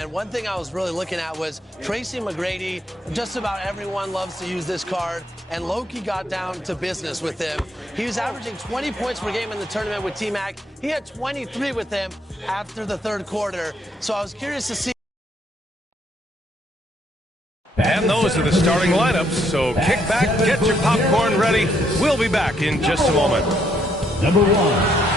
And one thing I was really looking at was Tracy McGrady. Just about everyone loves to use this card, and Loki got down to business with him. He was averaging 20 points per game in the tournament with T-Mac. He had 23 with him after the third quarter. So I was curious to see. And those are the starting lineups, so kick back, get your popcorn ready. We'll be back in just a moment. Number one.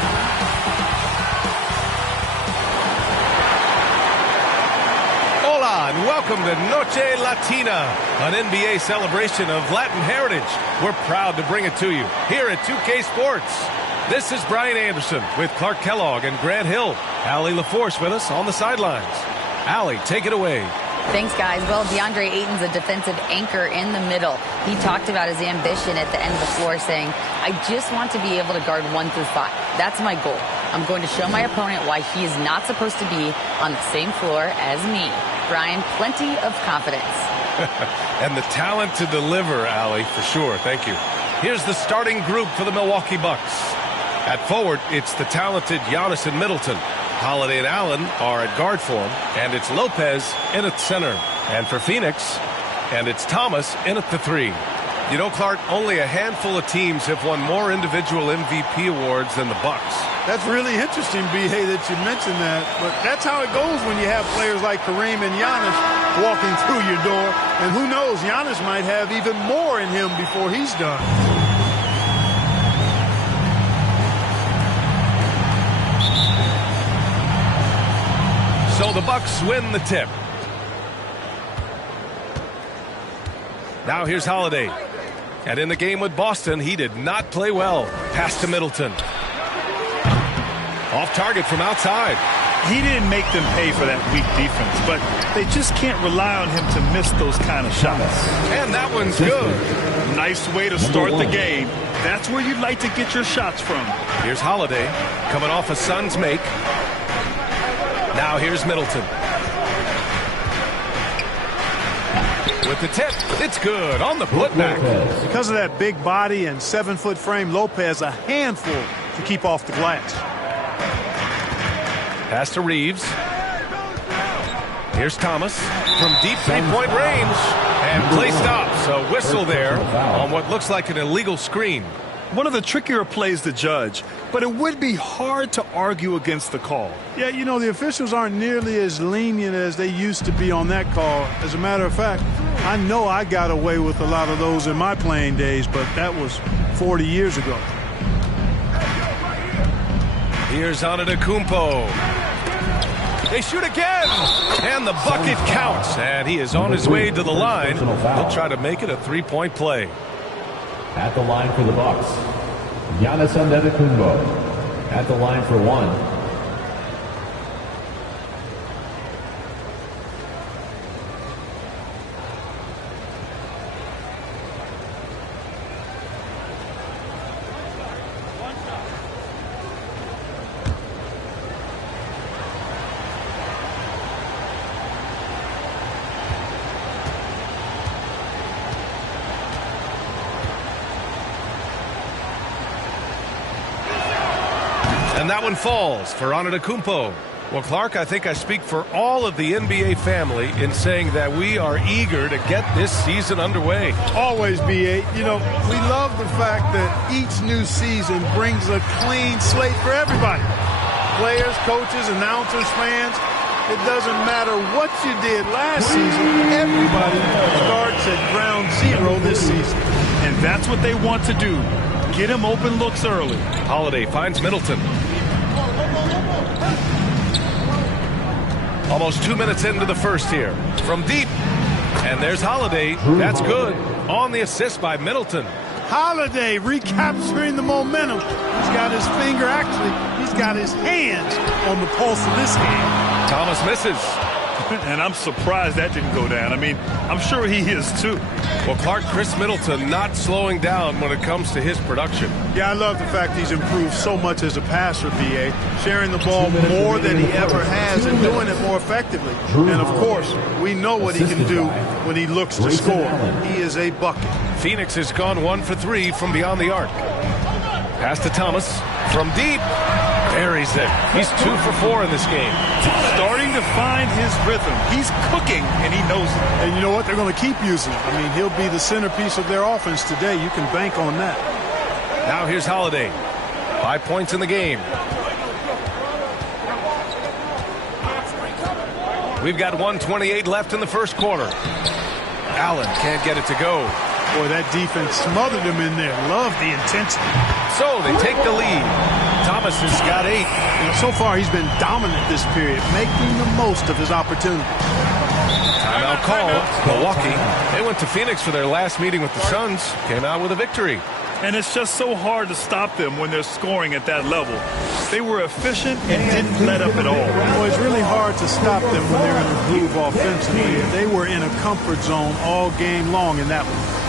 And welcome to Noche Latina, an NBA celebration of Latin heritage. We're proud to bring it to you here at 2K Sports. This is Brian Anderson with Clark Kellogg and Grant Hill. Allie LaForce with us on the sidelines. Allie, take it away. Thanks, guys. Well, DeAndre Ayton's a defensive anchor in the middle. He talked about his ambition at the end of the floor, saying, I just want to be able to guard 1 through 5. That's my goal. I'm going to show my opponent why he is not supposed to be on the same floor as me. Brian, plenty of confidence. And the talent to deliver, Allie, for sure. Thank you. Here's the starting group for the Milwaukee Bucks. At forward, it's the talented Giannis and Middleton. Holiday and Allen are at guard form, and it's Lopez in at center. And for Phoenix, and it's Thomas in at the 3. You know, Clark, only a handful of teams have won more individual MVP awards than the Bucks. That's really interesting, B.A., that you mentioned that. But that's how it goes when you have players like Kareem and Giannis walking through your door. And who knows, Giannis might have even more in him before he's done. So the Bucks win the tip. Now here's Holiday. And in the game with Boston, he did not play well. Pass to Middleton. Off target from outside. He didn't make them pay for that weak defense, but they just can't rely on him to miss those kind of shots. And that one's good. Nice way to start the game. That's where you'd like to get your shots from. Here's Holiday coming off a Suns make. Now here's Middleton. With the tip, it's good on the putback. Because of that big body and 7-foot frame, Lopez a handful to keep off the glass. Pass to Reeves. Here's Thomas from deep three-point range. And play stops. A whistle there on what looks like an illegal screen. One of the trickier plays to judge, but it would be hard to argue against the call. Yeah, you know, the officials aren't nearly as lenient as they used to be on that call. As a matter of fact, I know I got away with a lot of those in my playing days, but that was 40 years ago. Here's Antetokounmpo. They shoot again, and the bucket counts, and he is on his way to the line. He'll try to make it a three-point play. At the line for the Bucks, Giannis Antetokounmpo. At the line for 1. And that one falls for Antetokounmpo. Well, Clark, I think I speak for all of the NBA family in saying that we are eager to get this season underway. Always, B.A. You know, we love the fact that each new season brings a clean slate for everybody. Players, coaches, announcers, fans. It doesn't matter what you did last season. Everybody starts at ground zero this season. And that's what they want to do. Get him open looks early. Holiday finds Middleton. Almost 2 minutes into the first here. From deep. And there's Holiday. That's good. On the assist by Middleton. Holiday recapturing the momentum. He's got his finger, actually, he's got his hands on the pulse of this game. Thomas misses. And I'm surprised that didn't go down. I mean, I'm sure he is too. Well, Clark, Chris Middleton not slowing down when it comes to his production. Yeah, I love the fact he's improved so much as a passer, B.A. Sharing the ball more than he ever has and doing it more effectively. And, of course, we know what he can do when he looks to score. He is a bucket. Phoenix has gone 1 for 3 from beyond the arc. Pass to Thomas from deep. Buries it. He's 2 for 4 in this game. Starting to find his rhythm. He's cooking, and he knows it. And you know what? They're going to keep using him. I mean, he'll be the centerpiece of their offense today. You can bank on that. Now here's Holiday. 5 points in the game. We've got 1:28 left in the first quarter. Allen can't get it to go. Boy, that defense smothered him in there. Love the intensity. So they take the lead. Thomas has got 8. You know, so far he's been dominant this period, making the most of his opportunity. Timeout called. Milwaukee. They went to Phoenix for their last meeting with the Suns. Came out with a victory. And it's just so hard to stop them when they're scoring at that level. They were efficient and didn't let up at all. Well, it's really hard to stop them when they're in the groove offensively. They were in a comfort zone all game long in that one.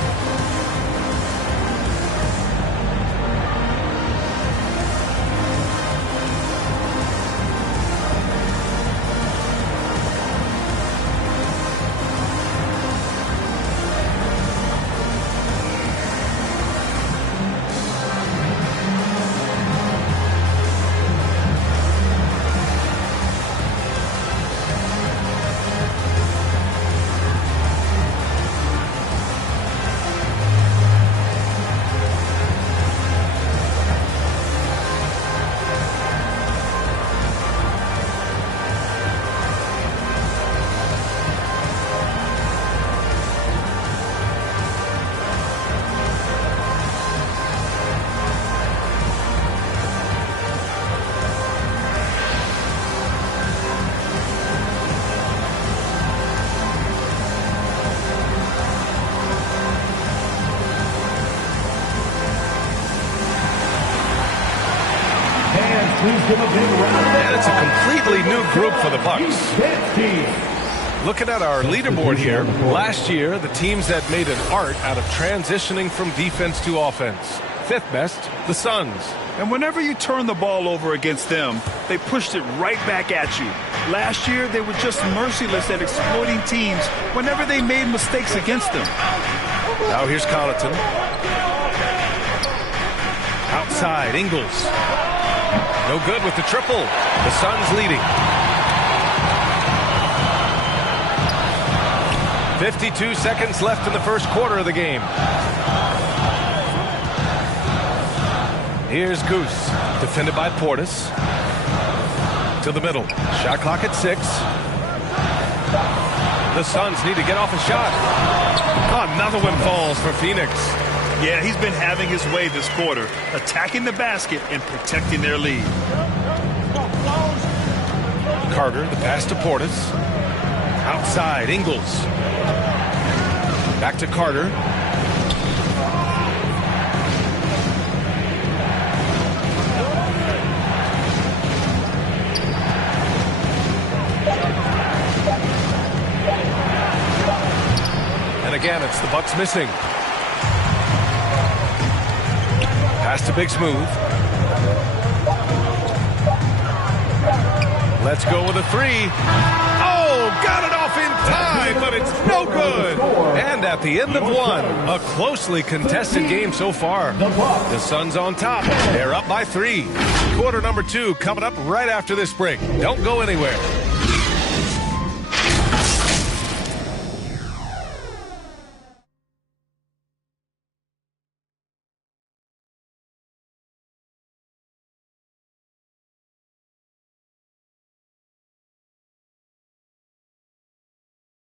And it's a completely new group for the Bucks. Looking at our leaderboard here, last year, the teams that made an art out of transitioning from defense to offense. 5th best, the Suns. And whenever you turn the ball over against them, they pushed it right back at you. Last year, they were just merciless at exploiting teams whenever they made mistakes against them. Now here's Connaughton. Outside, Ingles. No good with the triple. The Suns leading. 52 seconds left in the first quarter of the game. Here's Goose, defended by Portis. To the middle. Shot clock at 6. The Suns need to get off a shot. Oh, another one falls for Phoenix. Yeah, he's been having his way this quarter, attacking the basket and protecting their lead. Carter, the pass to Portis. Outside, Ingles. Back to Carter. And again, it's the Bucks missing. Pass to Big Smooth. Let's go with a 3. Oh, got it off in time, but it's no good. And at the end of one, a closely contested game so far. The Suns on top. They're up by 3. Quarter number 2 coming up right after this break. Don't go anywhere.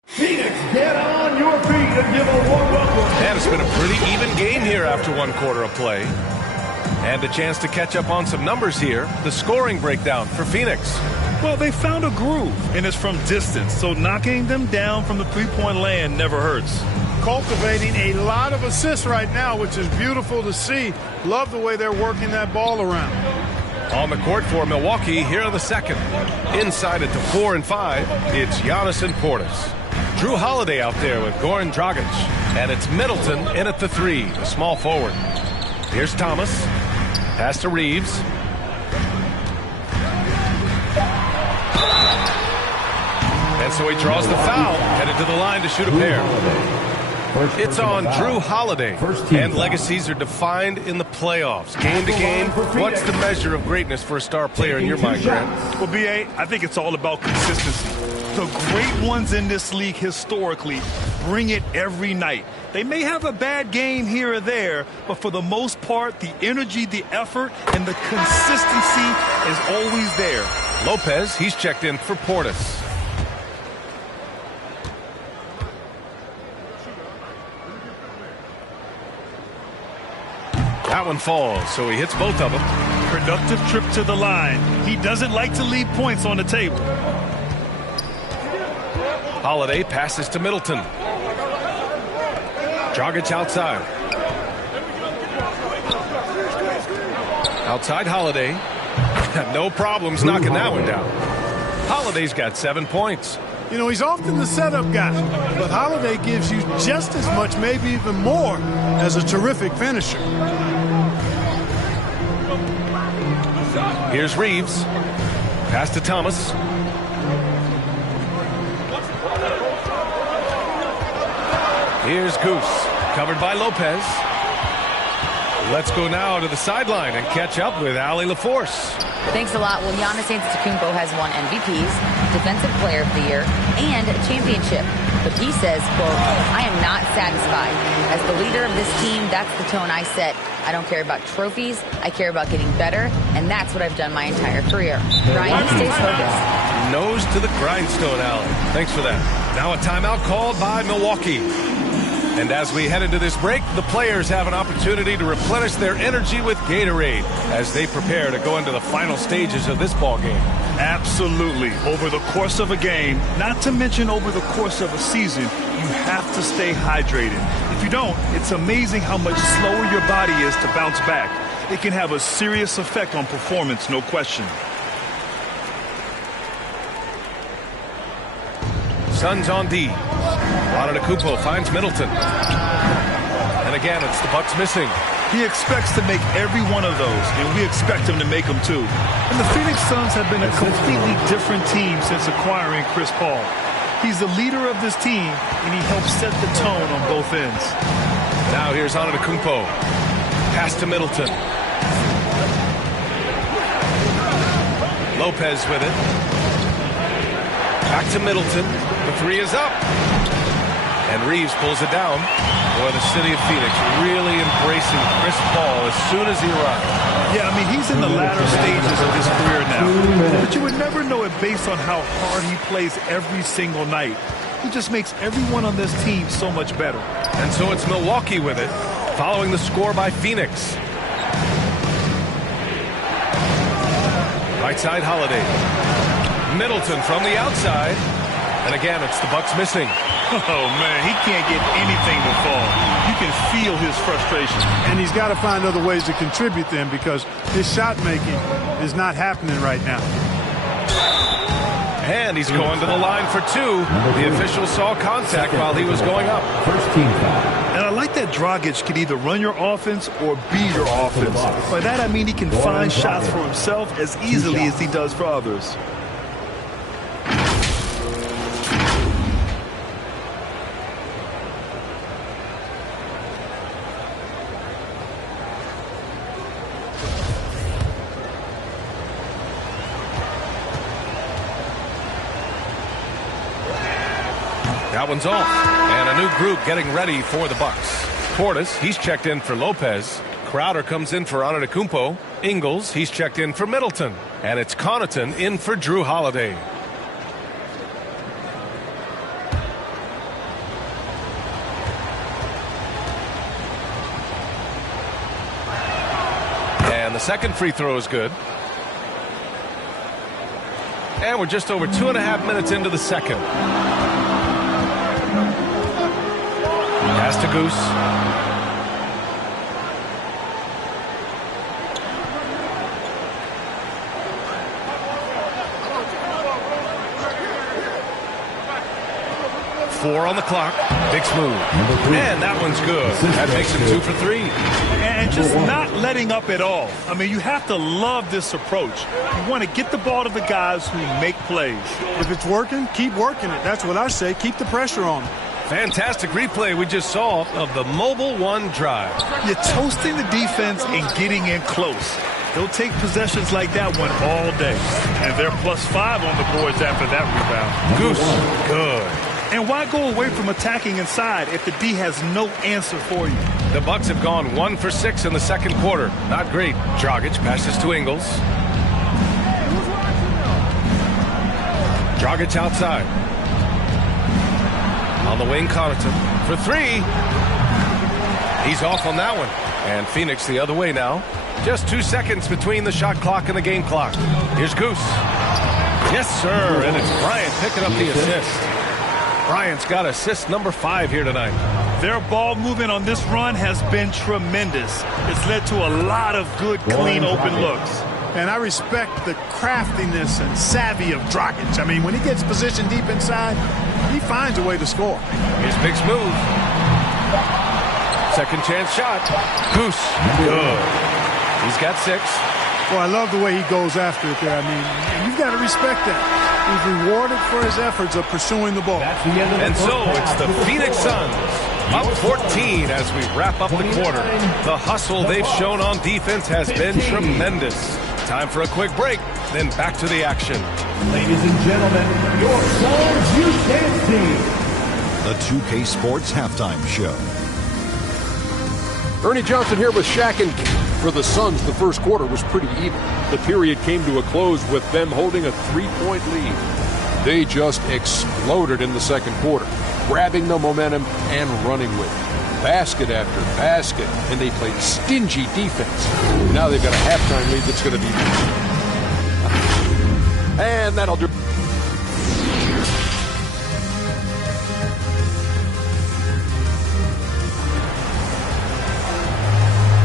Phoenix, get on your feet and give a warm welcome. And it's been a pretty even game here after one quarter of play. And a chance to catch up on some numbers here. The scoring breakdown for Phoenix. Well, they found a groove, and it's from distance, so knocking them down from the three-point land never hurts. Cultivating a lot of assists right now, which is beautiful to see. Love the way they're working that ball around. On the court for Milwaukee, here are the second. Inside it to 4 and 5, it's Giannis and Portis. Drew Holiday out there with Goran Dragic. And it's Middleton in at the 3, the small forward. Here's Thomas. Pass to Reeves. And so he draws the foul, headed to the line to shoot a pair. It's on Drew Holiday. And legacies are defined in the playoffs. Game to game, what's the measure of greatness for a star player in your mind, Grant? Well, B.A., I think it's all about consistency. The great ones in this league historically bring it every night. They may have a bad game here or there, but for the most part, the energy, the effort, and the consistency is always there. Lopez, he's checked in for Portis. That one falls, so he hits both of them. Productive trip to the line. He doesn't like to leave points on the table. Holiday passes to Middleton. Dragic outside. Outside Holiday. No problems knocking that one down. Holiday's got 7 points. You know, he's often the setup guy, but Holiday gives you just as much, maybe even more, as a terrific finisher. Here's Reeves. Pass to Thomas. Here's Goose. Covered by Lopez. Let's go now to the sideline and catch up with Allie LaForce. Thanks a lot. Well, Giannis Antetokounmpo has won MVPs, Defensive Player of the Year, and a championship. But he says, quote, I am not satisfied. As the leader of this team, that's the tone I set. I don't care about trophies. I care about getting better, and that's what I've done my entire career. Ryan stays focused. Nose to the grindstone, Allie. Thanks for that. Now a timeout called by Milwaukee. And as we head into this break, the players have an opportunity to replenish their energy with Gatorade as they prepare to go into the final stages of this ball game. Absolutely. Over the course of a game, not to mention over the course of a season, you have to stay hydrated. If you don't, it's amazing how much slower your body is to bounce back. It can have a serious effect on performance, no question. Suns on D. Antetokounmpo finds Middleton. And again, it's the Bucks missing. He expects to make every one of those, and we expect him to make them too. And the Phoenix Suns have been a completely different team since acquiring Chris Paul. He's the leader of this team, and he helps set the tone on both ends. Now here's Antetokounmpo. Pass to Middleton. Lopez with it. Back to Middleton. The three is up. And Reeves pulls it down. Boy, the city of Phoenix really embracing Chris Paul as soon as he arrived. Yeah, I mean, he's in the latter stages of his career now. But you would never know it based on how hard he plays every single night. He just makes everyone on this team so much better. And so it's Milwaukee with it, following the score by Phoenix. Right side Holiday. Middleton from the outside. And again, it's the Bucks missing. Oh, man, he can't get anything to fall. You can feel his frustration. And he's got to find other ways to contribute them because his shot making is not happening right now. And he's going to the line for two. The official saw contact while he was going up. First team foul. And I like that Dragic can either run your offense or be your offense. By that, I mean he can find shots for himself as easily as he does for others. That one's off. And a new group getting ready for the Bucks. Portis, he's checked in for Lopez. Crowder comes in for Antetokounmpo. Ingles, he's checked in for Middleton. And it's Connaughton in for Drew Holiday. And the second free throw is good. And we're just over 2.5 minutes into the second. Pass to Goose. Four on the clock. Big smooth. And that one's good. That makes him 2 for 3. And just not letting up at all. I mean, you have to love this approach. You want to get the ball to the guys who make plays. If it's working, keep working it. That's what I say. Keep the pressure on them. fantastic replay we just saw of the Mobile One drive. You're toasting the defense and getting in close. They'll take possessions like that one all day. And they're +5 on the boards after that rebound. Goose, good. And why go away from attacking inside if the D has no answer for you? The Bucks have gone 1 for 6 in the second quarter. Not great. Dragic passes to Ingles. Dragic outside. On the wing, Connaughton for 3. He's off on that one. And Phoenix the other way now. Just 2 seconds between the shot clock and the game clock. Here's Goose. Yes, sir. And it's Bryant picking up the assist. Bryant's got assist number 5 here tonight. Their ball movement on this run has been tremendous. It's led to a lot of good, clean, open looks. And I respect the craftiness and savvy of Dragic. I mean, when he gets positioned deep inside, he finds a way to score. Here's Big Smooth. Second chance shot. Goose. Good. He's got 6. Well, I love the way he goes after it there. I mean, you've got to respect that. He's rewarded for his efforts of pursuing the ball. And so it's the Phoenix Suns up 14 as we wrap up the quarter. The hustle they've shown on defense has been tremendous. Time for a quick break, then back to the action. Ladies and gentlemen, your Suns U10 team. The 2K Sports Halftime Show. Ernie Johnson here with Shaq and for the Suns. The first quarter was pretty even. The period came to a close with them holding a 3-point lead. They just exploded in the second quarter, grabbing the momentum and running with it. Basket after basket, and they played stingy defense. Now they've got a halftime lead that's going to be... And that'll do...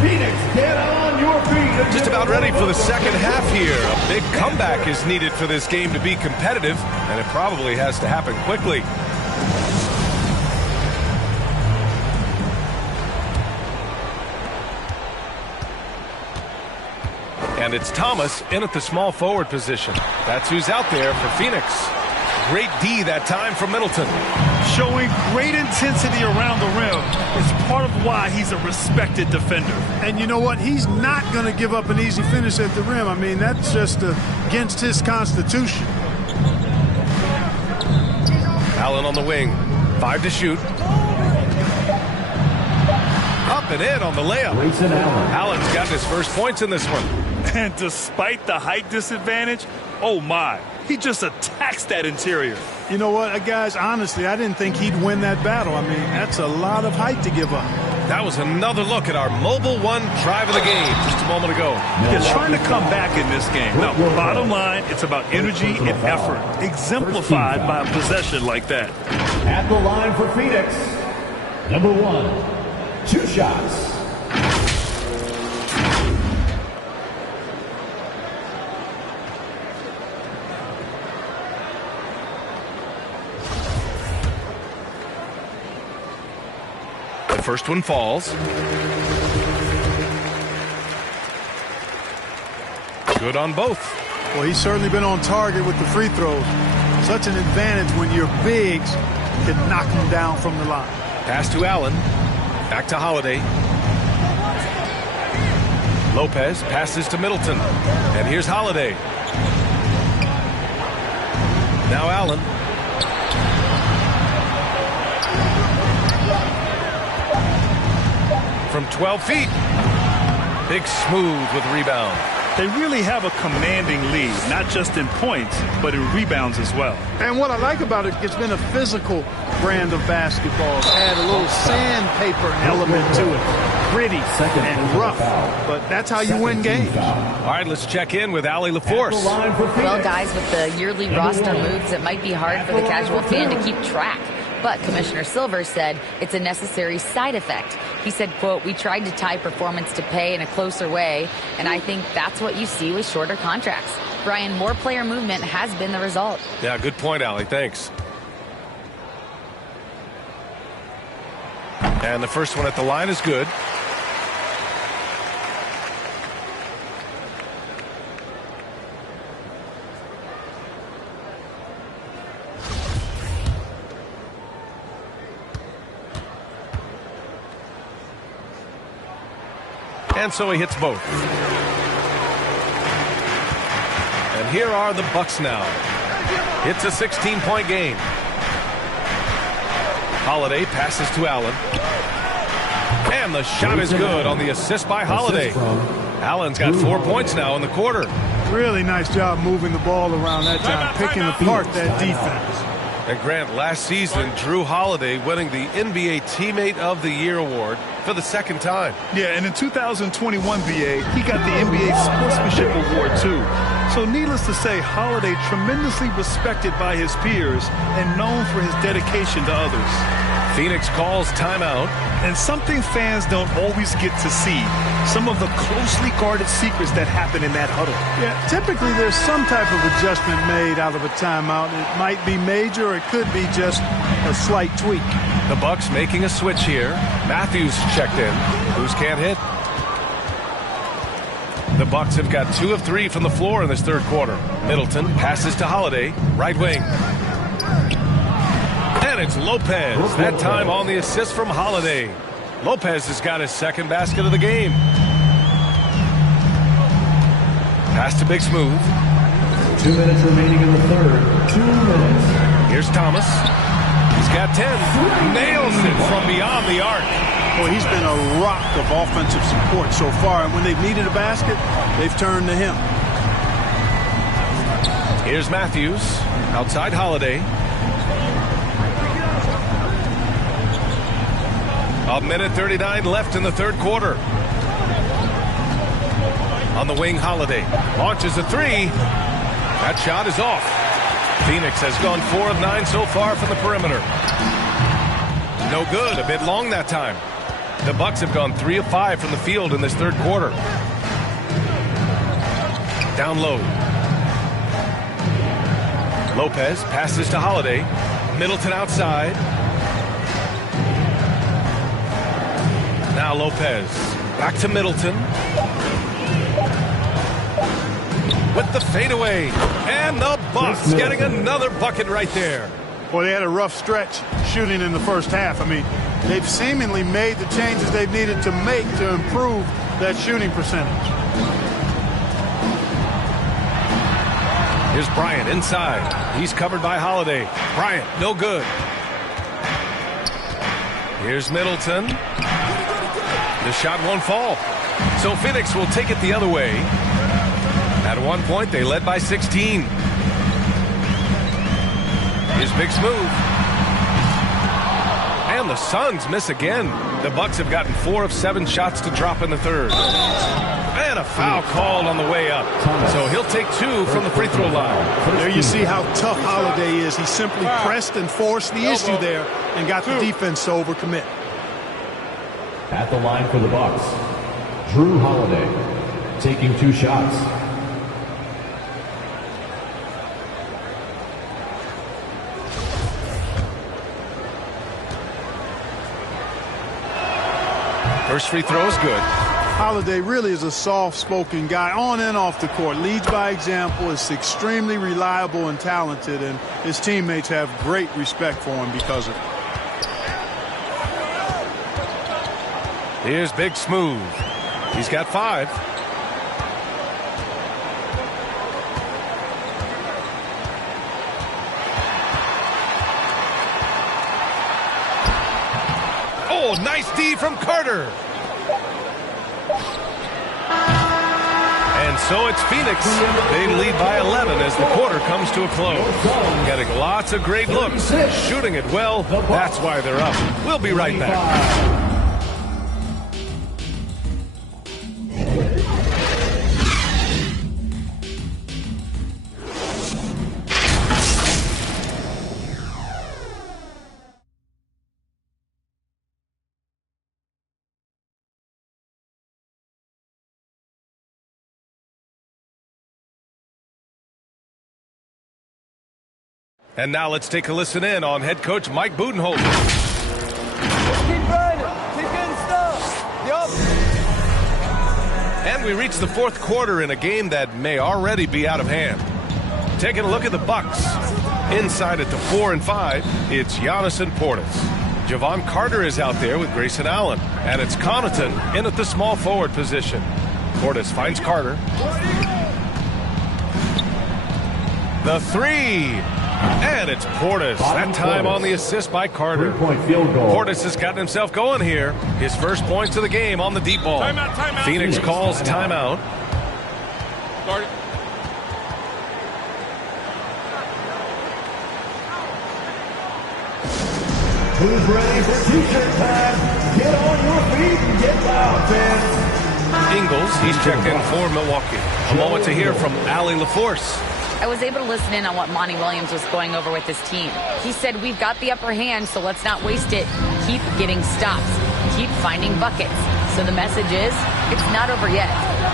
Phoenix, get on your feet. Just about ready for the second half here. A big comeback is needed for this game to be competitive, and it probably has to happen quickly. And it's Thomas in at the small forward position. That's who's out there for Phoenix. Great D that time from Middleton. Showing great intensity around the rim is part of why he's a respected defender. And you know what? He's not going to give up an easy finish at the rim. I mean, that's just against his constitution. Allen on the wing. 5 to shoot. Up and in on the layup. Allen's got his first points in this one. And despite the height disadvantage, oh my, he just attacks that interior. You know what, guys, honestly, I didn't think he'd win that battle. I mean, that's a lot of height to give up. That was another look at our Mobile One drive of the game just a moment ago. Yeah, trying to come back in this game. Now, bottom line, it's about energy and effort, exemplified by a possession like that. At the line for Phoenix, number 1, 2 shots. The first one falls. Good on both. Well, he's certainly been on target with the free throws. Such an advantage when your bigs can knock him down from the line. Pass to Allen. Back to Holiday. Lopez passes to Middleton. And here's Holiday. Now Allen. From 12 feet. Big Smooth with rebound. They really have a commanding lead, not just in points, but in rebounds as well. And what I like about it, it's been a physical brand of basketball. It's had a little sandpaper element to it. Gritty and rough, but that's how you win games. All right, let's check in with Allie LaForce. Well, guys, with the yearly roster moves, it might be hard for the casual fan to keep track. But Commissioner Silver said it's a necessary side effect. He said, quote, "We tried to tie performance to pay in a closer way, and I think that's what you see with shorter contracts." Brian, more player movement has been the result. Yeah, good point, Allie. Thanks. And the first one at the line is good. And so he hits both. And here are the Bucks now. It's a 16-point game. Holiday passes to Allen. And the shot is good on the assist by Holiday. Allen's got 4 points now in the quarter. Really nice job moving the ball around that time, picking apart that defense. And Grant, last season, Drew Holiday winning the NBA Teammate of the Year award for the second time. Yeah, and in 2021, BA, he got the NBA Sportsmanship Award, too. So needless to say, Holiday tremendously respected by his peers and known for his dedication to others. Phoenix calls timeout. And something fans don't always get to see, some of the closely guarded secrets that happen in that huddle. Yeah, typically there's some type of adjustment made out of a timeout. It might be major, or it could be just a slight tweak. The Bucks making a switch here. Matthews checked in. Cruz can't hit. The Bucks have got 2 of 3 from the floor in this third quarter. Middleton passes to Holiday, right wing. And it's Lopez, that time on the assist from Holiday. Lopez has got his second basket of the game. Pass to Big Smooth. 2 minutes remaining in the third. 2 minutes. Here's Thomas. He's got 10. Nails it from beyond the arc. Well, he's been a rock of offensive support so far, and when they've needed a basket, they've turned to him. Here's Matthews. Outside Holiday. A minute 39 left in the third quarter. On the wing, Holiday launches a 3. That shot is off. Phoenix has gone 4 of 9 so far from the perimeter. No good, a bit long that time. The Bucks have gone 3 of 5 from the field in this third quarter. Down low. Lopez passes to Holiday. Middleton outside. Now Lopez, back to Middleton. With the fadeaway. And the Bucks getting another bucket right there. Well, they had a rough stretch shooting in the first half. I mean, they've seemingly made the changes they've needed to make to improve that shooting percentage. Here's Bryant inside. He's covered by Holiday. Bryant, no good. Here's Middleton. The shot won't fall. So Phoenix will take it the other way. At one point, they led by 16. Here's Big Smooth. And the Suns miss again. The Bucks have gotten 4 of 7 shots to drop in the third. And a foul called on the way up. So he'll take 2 from the free throw line. There you see how tough Holiday is. He simply pressed and forced the issue there and got the defense to overcommit. At the line for the Bucks, Drew Holiday, taking 2 shots. First free throw is good. Holiday really is a soft-spoken guy on and off the court. Leads by example, is extremely reliable and talented, and his teammates have great respect for him because of it. Here's Big Smooth. He's got 5. Oh, nice D from Carter. And so it's Phoenix. They lead by 11 as the quarter comes to a close. Getting lots of great looks, shooting it well. That's why they're up. We'll be right back. And now let's take a listen in on head coach Mike Budenholzer. Keep grinding. Keep getting stuff. Yup. And we reach the fourth quarter in a game that may already be out of hand. Taking a look at the Bucks. Inside at the 4 and 5, it's Giannis and Portis. Javon Carter is out there with Grayson Allen. And it's Connaughton in at the small forward position. Portis finds Carter. The three. And it's Portis. That time on the assist by Carter. 3-point field goal. Portis has gotten himself going here. His first points of the game on the deep ball. Timeout. Phoenix calls timeout. Who's ready for t-shirt time? Get on your feet and get loud, fans. Ingles, he's checked in for Milwaukee. A moment to hear from Allie LaForce. I was able to listen in on what Monty Williams was going over with his team. He said, we've got the upper hand, so let's not waste it. Keep getting stops. Keep finding buckets. So the message is, it's not over yet.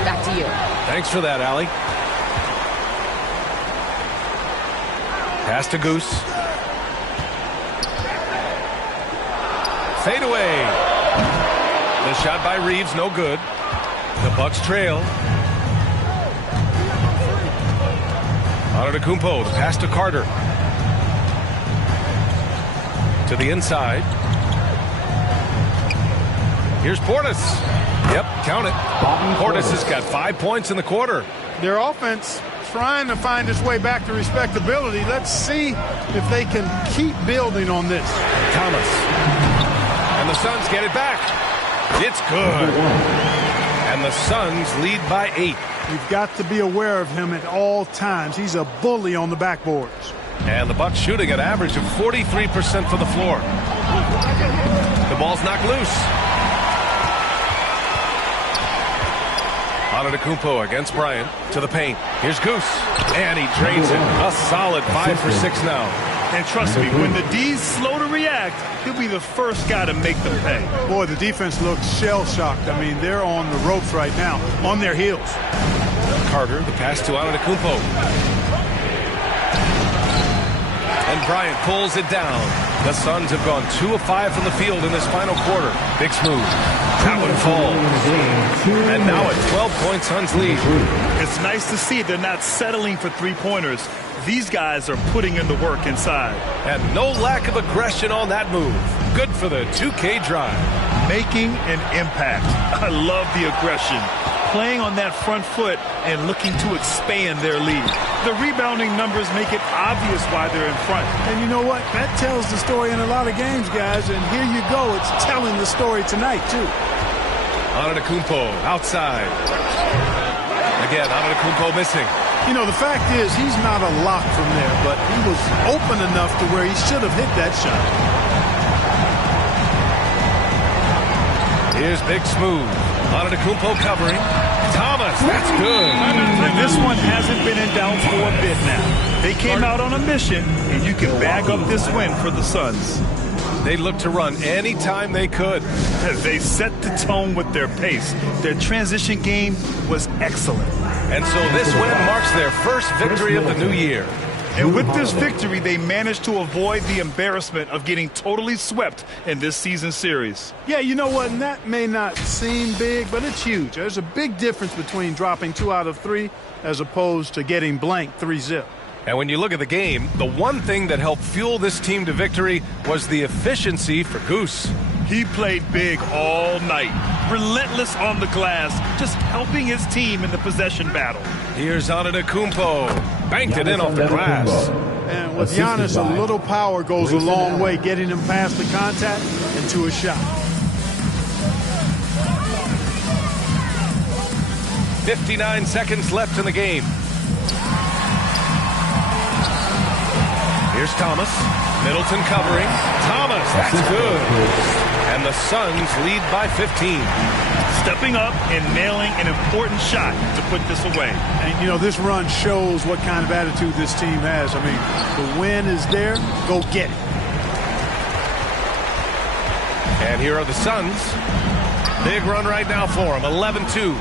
Back to you. Thanks for that, Allie. Pass to Goose. Fade away. The shot by Reeves, no good. The Bucks trail. Antetokounmpo, the pass to Carter. To the inside. Here's Portis. Yep, count it. Portis has got 5 points in the quarter. Their offense trying to find its way back to respectability. Let's see if they can keep building on this. Thomas. And the Suns get it back. It's good. And the Suns lead by 8. You've got to be aware of him at all times. He's a bully on the backboards. And the Bucks shooting an average of 43% for the floor. The ball's knocked loose. Antetokounmpo against Bryant to the paint. Here's Goose. And he drains it. A solid 5 for 6 now. And trust me, when the D's slow to react, he'll be the first guy to make them pay. Boy, the defense looks shell-shocked. I mean, they're on the ropes right now, on their heels. Carter, the pass to Antetokounmpo. And Bryant pulls it down. The Suns have gone 2 of 5 from the field in this final quarter. Big smooth. That one falls. And now a 12-point Suns lead. It's nice to see they're not settling for three-pointers. These guys are putting in the work inside. And no lack of aggression on that move. Good for the 2K drive. Making an impact. I love the aggression. Playing on that front foot and looking to expand their lead. The rebounding numbers make it obvious why they're in front. And you know what? That tells the story in a lot of games, guys. And here you go. It's telling the story tonight, too. Antetokounmpo outside. Again, Antetokounmpo missing. You know, the fact is he's not a lock from there, but he was open enough to where he should have hit that shot. Here's Big Smooth. Antetokounmpo covering. Thomas, that's good. And this one hasn't been in doubt for a bit now. They came out on a mission, and you can back up this win for the Suns. They looked to run any time they could. They set the tone with their pace. Their transition game was excellent. And so this win marks their first victory of the new year. And with this victory, they managed to avoid the embarrassment of getting totally swept in this season series. Yeah, you know what? And that may not seem big, but it's huge. There's a big difference between dropping 2 out of 3 as opposed to getting blanked 3-0. And when you look at the game, the one thing that helped fuel this team to victory was the efficiency for Goose. He played big all night, relentless on the glass, just helping his team in the possession battle. Here's Antetokounmpo. Banked it in off the glass. And with Giannis, a little power goes a long way, getting him past the contact and to a shot. 59 seconds left in the game. Here's Thomas. Middleton covering. Thomas, that's good. And the Suns lead by 15. Stepping up and nailing an important shot to put this away. And, you know, this run shows what kind of attitude this team has. I mean, the win is there. Go get it. And here are the Suns. Big run right now for them. 11-2.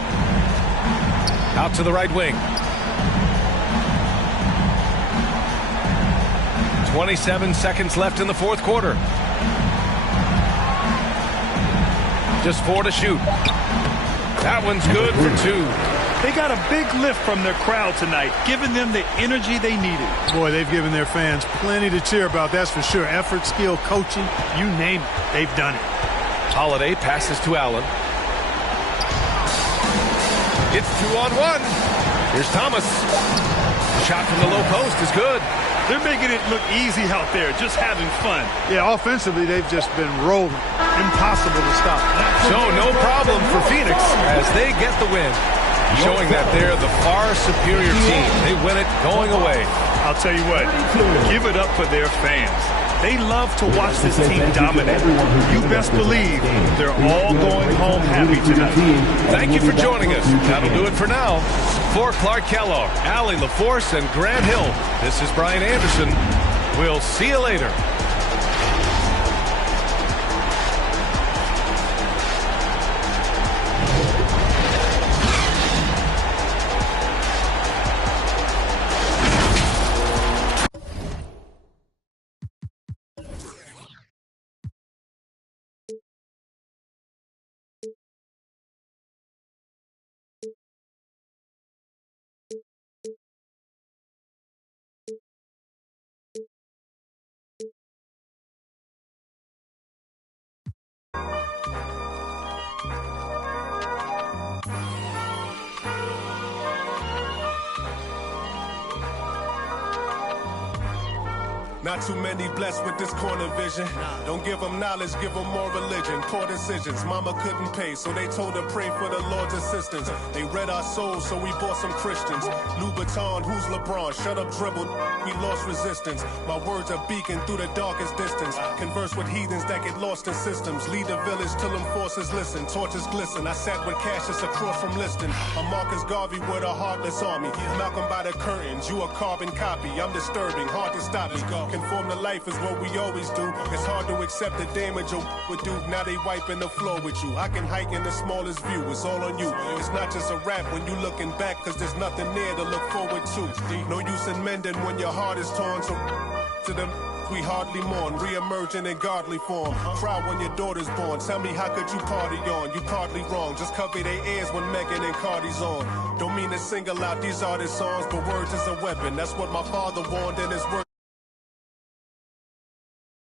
Out to the right wing. 27 seconds left in the fourth quarter. Just 4 to shoot. That one's good for 2. They got a big lift from their crowd tonight, giving them the energy they needed. Boy, they've given their fans plenty to cheer about, that's for sure. Effort, skill, coaching, you name it, they've done it. Holiday passes to Allen. It's 2-on-1. Here's Thomas. The shot from the low post is good. They're making it look easy out there, just having fun. Yeah, offensively, they've just been rolling. Impossible to stop. So no problem for Phoenix as they get the win, showing that they're the far superior team. They win it going away. I'll tell you what, give it up for their fans. They love to watch this team dominate. You best believe they're all going home happy tonight. Thank you for joining us. That'll do it for now. For Clark Kellogg, Allie LaForce, and Grant Hill, this is Brian Anderson. We'll see you later. Not too many blessed with this corner vision. Don't give them knowledge, give them more religion. Poor decisions, mama couldn't pay, so they told her pray for the Lord's assistance. They read our souls, so we bought some Christians. Louboutin, who's LeBron? Shut up, dribble. We lost resistance. My words are beacon through the darkest distance. Converse with heathens that get lost in systems. Lead the village till them forces listen. Torches glisten. I sat with Cassius across from Liston. A Marcus Garvey with a heartless army. Malcolm by the curtains. You a carbon copy. I'm disturbing. Hard to stop me. Conform to life is what we always do. It's hard to accept the damage a would do. Now they wiping the floor with you. I can hike in the smallest view. It's all on you. It's not just a rap when you looking back, cause there's nothing there to look forward to. No use in mending when your heart is torn. So to them we hardly mourn, re-emerging in godly form. Cry when your daughter's born. Tell me how could you party on? You partly wrong. Just cover their ears when Megan and Cardi's on. Don't mean to single out these artists' songs, but words is a weapon. That's what my father warned in his words.